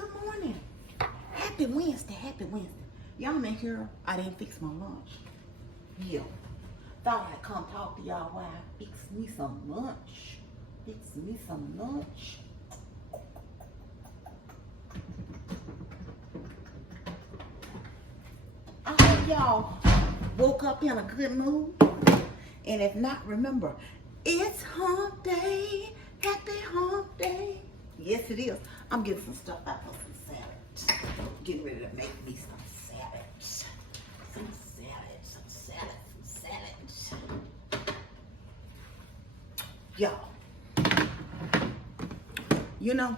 good morning. Happy Wednesday, happy Wednesday. Y'all make sure I didn't fix my lunch. Yeah. Thought I'd come talk to y'all while I fix me some lunch. Fix me some lunch. I hope y'all woke up in a good mood. And if not, remember, it's hump day. Happy hump day. Yes, it is. I'm getting some stuff out for some salad. Getting ready to make me some salad. Some salad. Y'all, you know,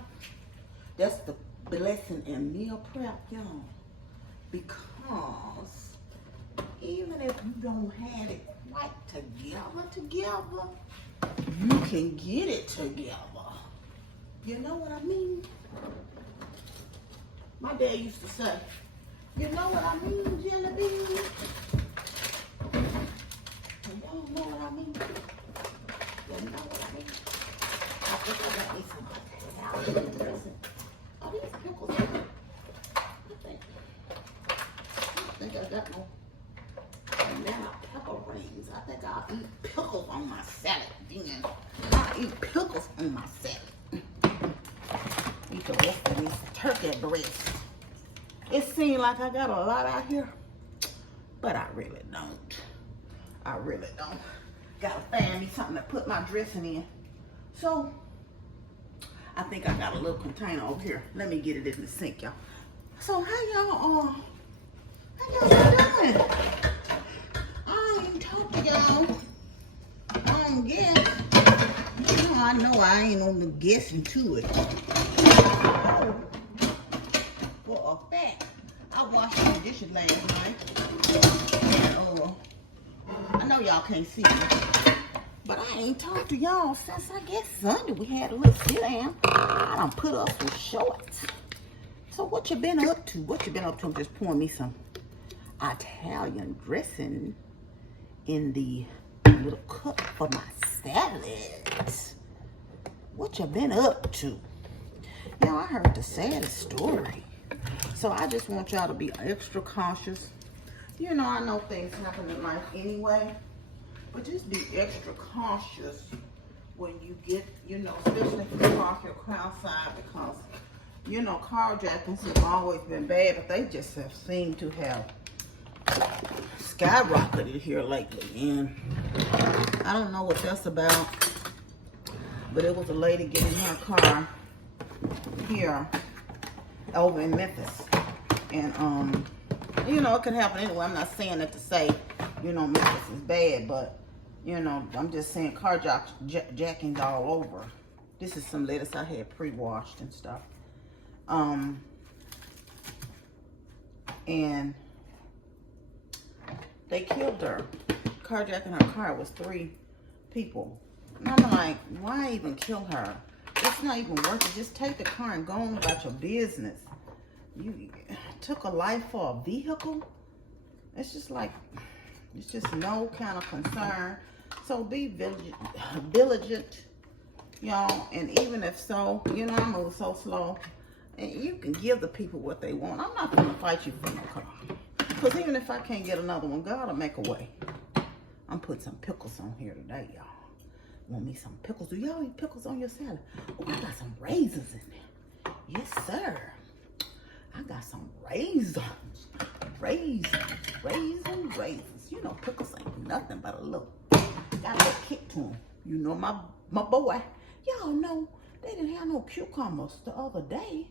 that's the blessing in meal prep, y'all. Because even if you don't have it quite together, you can get it together. You know what I mean? My dad used to say, you know what I mean, jelly bean? Y'all know what I mean? You know what I mean? I think I got me some salad dressing. Oh, these pickles. I think I got no pepper rings. I think I'll eat pickles on my salad. Then I'll eat pickles on my salad. Eat the rest of this turkey breast. It seems like I got a lot out here, but I really don't. Gotta find me something to put my dressing in. So, I think I got a little container over here. Let me get it in the sink, y'all. So, how y'all doing? I ain't talk to y'all. I don't guess. I know I ain't on the guessing to it. Oh, for a fact, I washed the dishes last night. And, I know y'all can't see me, but I ain't talked to y'all since I guess Sunday. We had a little sit down. I done put up some shorts. So what you been up to? I'm just pouring me some Italian dressing in the little cup for my salad. What you been up to? Y'all, I heard the saddest story. So I just want y'all to be extra cautious. You know, I know things happen in life anyway, but just be extra cautious when you get, you know, especially if you park your car outside, because, you know, carjackings have always been bad, but they just have seemed to have skyrocketed here lately. And I don't know what that's about, but it was a lady getting her car here over in Memphis. And, you know, it can happen anyway. I'm not saying that to say, you know, Memphis is bad, but, you know, I'm just saying carjacking's all over. This is some lettuce I had pre-washed and stuff. And they killed her. Carjacking her car was 3 people. And I'm like, why even kill her? It's not even worth it. Just take the car and go on about your business. You took a life for a vehicle? It's just like, it's just no kind of concern. So be diligent, y'all. And even if so, you know, I move so slow. And you can give the people what they want. I'm not going to fight you for no car. Because even if I can't get another one, God will make a way. I'm putting some pickles on here today, y'all. Want me some pickles? Do y'all eat pickles on your salad? Oh, I got some raisins in there. Yes, sir. I got some raisins. Raisins. You know, pickles ain't nothing but a little, got a little kick to them. You know, my boy. Y'all know they didn't have no cucumbers the other day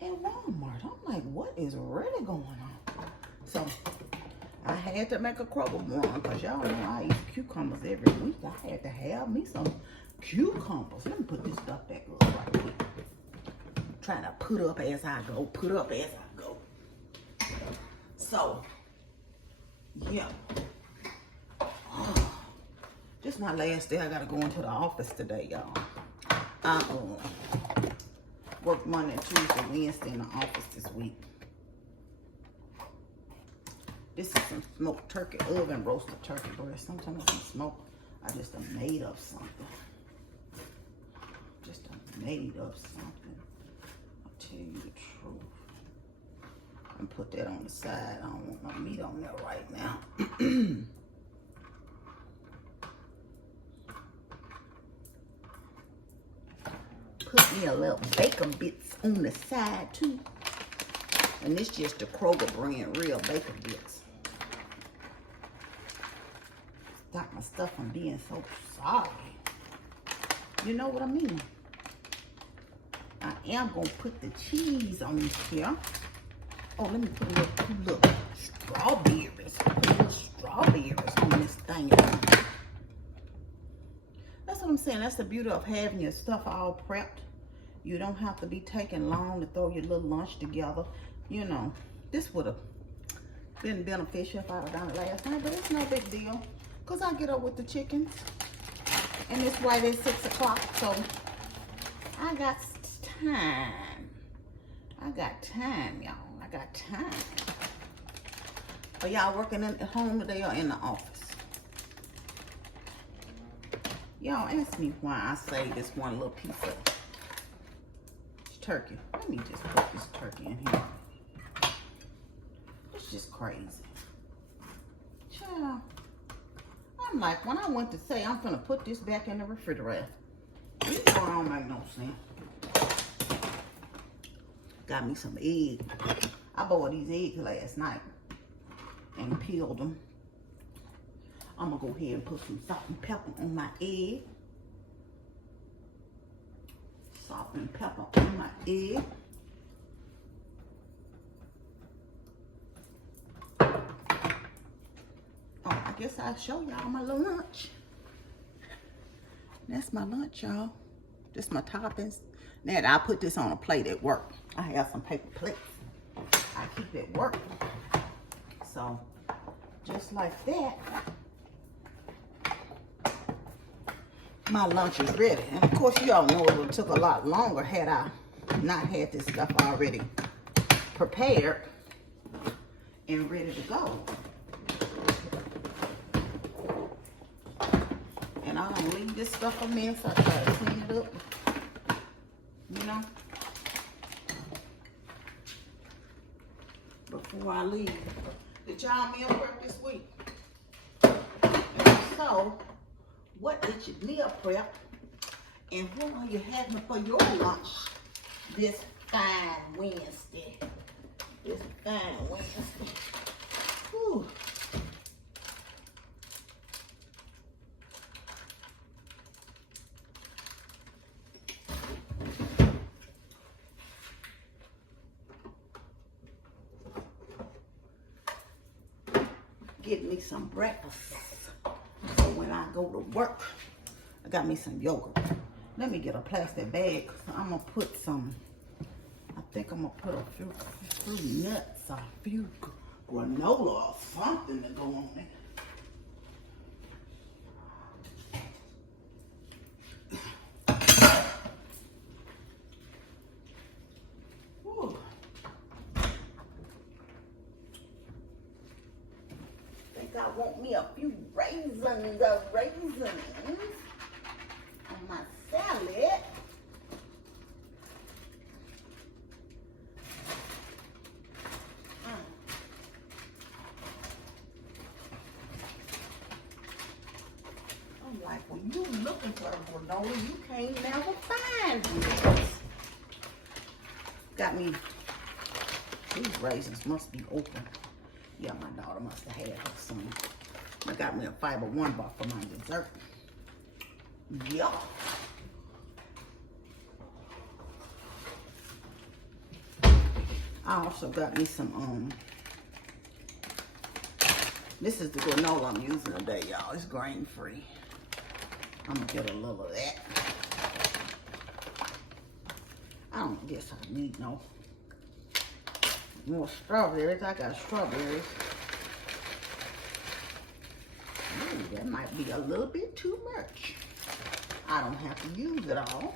at Walmart. I'm like, what is really going on? So, I had to make a Kroger run, because y'all know I eat cucumbers every week. I had to have me some cucumbers. Let me put this stuff back up right quick. Trying to put up as I go. So, yeah. This is my last day. I got to go into the office today, y'all. I work Monday, Tuesday, Wednesday in the office this week. This is some smoked turkey, oven roasted turkey breast. Sometimes I smoke. I just done made up something. I'll tell you the And put that on the side. I don't want no meat on there right now. Put me a little bacon bits on the side too. And this just the Kroger brand real bacon bits. Stop my stuff from being so sorry. You know what I mean? I am gonna put the cheese on here. Oh, let me put a little strawberries. Put a little strawberries on this thing. That's what I'm saying. That's the beauty of having your stuff all prepped. You don't have to be taking long to throw your little lunch together. You know, this would have been beneficial if I'd have done it last night, but it's no big deal. Because I get up with the chickens. And it's right at 6 o'clock, so I got time. I got time, y'all. I got time. Are y'all working at home today or in the office? Y'all ask me why I saved this one little piece of turkey. Let me just put this turkey in here. It's just crazy. Child. I'm like, when I went to say I'm gonna put this back in the refrigerator, this don't make no sense. Got me some eggs. I bought these eggs last night and peeled them. I'm gonna go ahead and put some salt and pepper on my egg. Salt and pepper on my egg. Oh, I guess I'll show y'all my little lunch. That's my lunch, y'all. Just my toppings. Now, I'll put this on a plate at work. I have some paper plates I keep at work. So, just like that, my lunch is ready. And of course, you all know it would have took a lot longer had I not had this stuff already prepared and ready to go. And I don't leave this stuff a mess. I try to clean it up, you know, before I leave. Did y'all meal prep this week? And so, what did you meal prep? And what are you having for your lunch this fine Wednesday? This fine Wednesday. Whew. Get me some breakfast. So when I go to work, I got me some yogurt. Let me get a plastic bag. I'm gonna put some, I think I'm gonna put a few fruit nuts, a few granola or something to go on it. I want me a few raisins on my salad. I'm like, when you looking for a granola, you can't never find it. Got me, these raisins must be open. Yeah, my daughter must have had her some. I got me a Fiber One bar for my dessert. Yeah. I also got me some, this is the granola I'm using today, y'all. It's grain free. I'm gonna get a little of that. I don't guess I need no more strawberries. I got strawberries. Ooh, that might be a little bit too much. I don't have to use it all.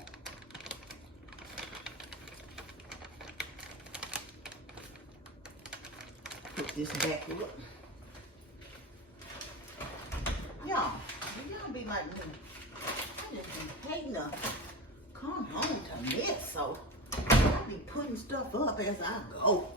Put this back up. Y'all be like me. I just be hating to come home to mess, so I be putting stuff up as I go.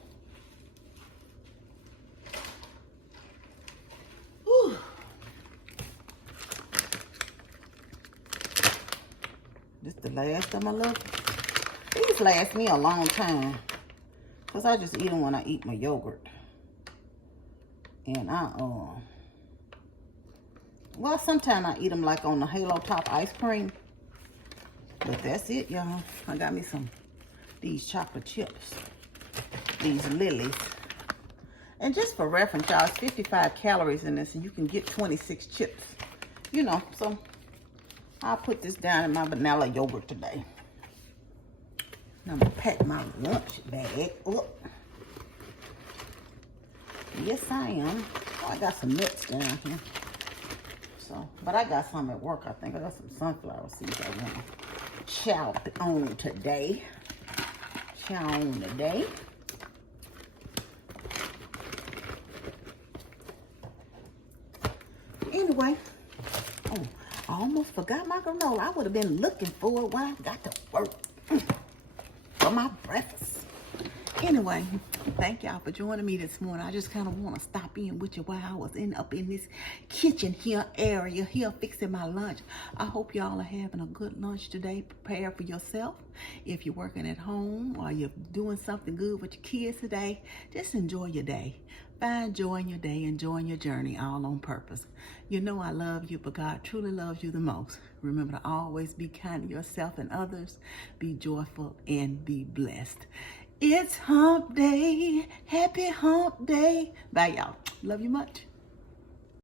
last them a little. These last me a long time. Because I just eat them when I eat my yogurt. And well, sometimes I eat them like on the Halo Top ice cream. But that's it, y'all. I got me these chocolate chips. These lilies. And just for reference, y'all, it's 55 calories in this, and you can get 26 chips. You know, so I'll put this down in my vanilla yogurt today. I'm gonna pack my lunch bag up. Yes, I am. Oh, I got some nuts down here. So, but I got some at work, I think. I got some sunflower seeds I want to chow on today. Anyway, oh, I almost forgot my granola. I would have been looking for it while I got to work for my breakfast. Anyway, thank y'all for joining me this morning. I just kind of want to stop in with you while I was up in this kitchen area fixing my lunch. I hope y'all are having a good lunch today. Prepare for yourself. If you're working at home or you're doing something good with your kids today, just enjoy your day. Find joy in your day, enjoying your journey, all on purpose. You know I love you, but God truly loves you the most. Remember to always be kind to yourself and others. Be joyful and be blessed. It's hump day. Happy hump day. Bye, y'all. Love you much.